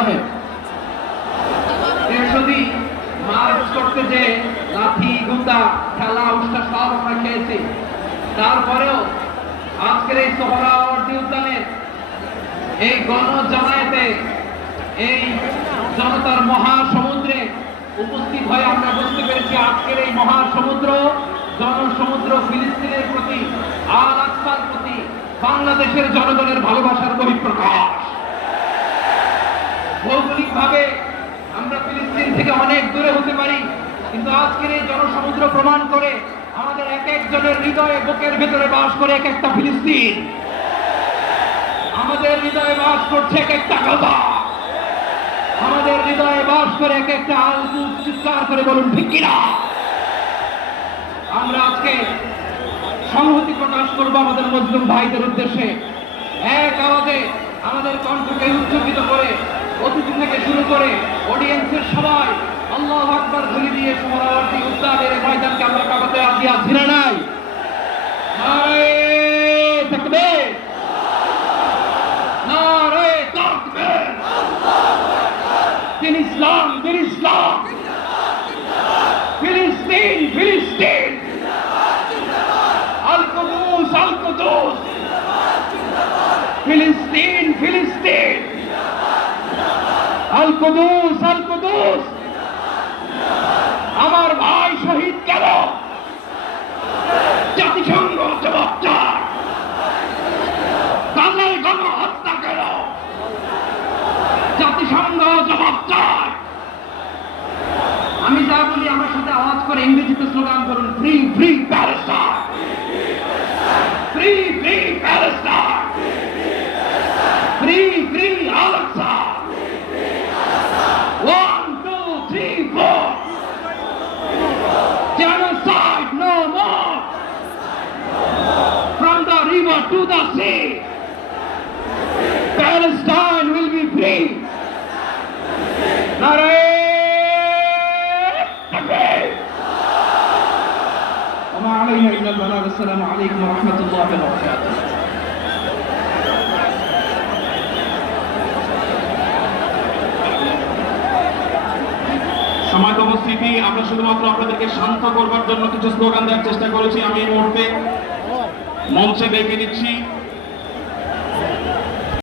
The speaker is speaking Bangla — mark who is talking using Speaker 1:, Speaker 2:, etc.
Speaker 1: হবে। দেড়শোদি মার্চ করতে যে লাঠি গুন্দা খেলা উষ্ঠা সব আমরা খেয়েছি, তারপরেও আজকের এই উদ্যানে এই গণ জামায়াতে এই জনতার মহাসমুদ্রে উপস্থিত হয়ে আমরা বুঝতে পেরেছি আজকের এই মহাসমুদ্র, জনসমুদ্র ফিলিস্তিনের প্রতি আকসার প্রতি, বাংলাদেশের জনগণের ভালোবাসার বহিঃপ্রকাশ। ভৌগোলিকভাবে আমরা ফিলিস্তিন থেকে অনেক দূরে হতে পারি, কিন্তু আজকের এই জনসমুদ্র প্রমাণ করে আমাদের এক একজনের হৃদয়ে বুকের ভেতরে বাস করে এক একটা ফিলিস্তিন। আমাদের হৃদয়ে বাস করছে এক একটা গাজা। আমাদের হৃদয়ে বাস করে এক একটা আলতু চিৎকার করে বলুন, ঠিক কিনা? আমরা আজকে সংহতি প্রকাশ করব আমাদের মুসলিম ভাইদের উদ্দেশ্যে। এক আওয়াজে আমাদের কণ্ঠকে উজ্জীবিত করে অতিথি থেকে শুরু করে অডিয়েন্সের সবাই আল্লাহ আকবার ধ্বনি দিয়ে সোহরাওয়ার্দী উদ্যানের ময়দানকে আমরা কাবাতে আছি আছি না নাই। ইসলাম দিন ইসলাম, ফিলিস্তিন। ফিলিস্তিন আল কুদুস আল কুদুস ফিলিস্তিন ফিলিস্তিন। কুদুস আল কুদুস আমার ভাই শহীদ কেন? জাতিসংঘ জবাব গণহত্যা কেন? জাতিসংঘ আমি যা বলি আমার সাথে আওয়াজ করে ইংরেজিতে স্লোগান করুন free free to the sea Palestine will be free নারে তাকবীর وما علينا إلا البلاغ السلام عليكم ورحمة الله وبركاته
Speaker 2: সময় উপস্থিতি আমরা শুধুমাত্র আপনাদেরকে শান্ত করবার জন্য কিছু স্লোগান দেওয়ার চেষ্টা করেছি আমি এই মুহূর্তে মঞ্চে ডেকে নিচ্ছি।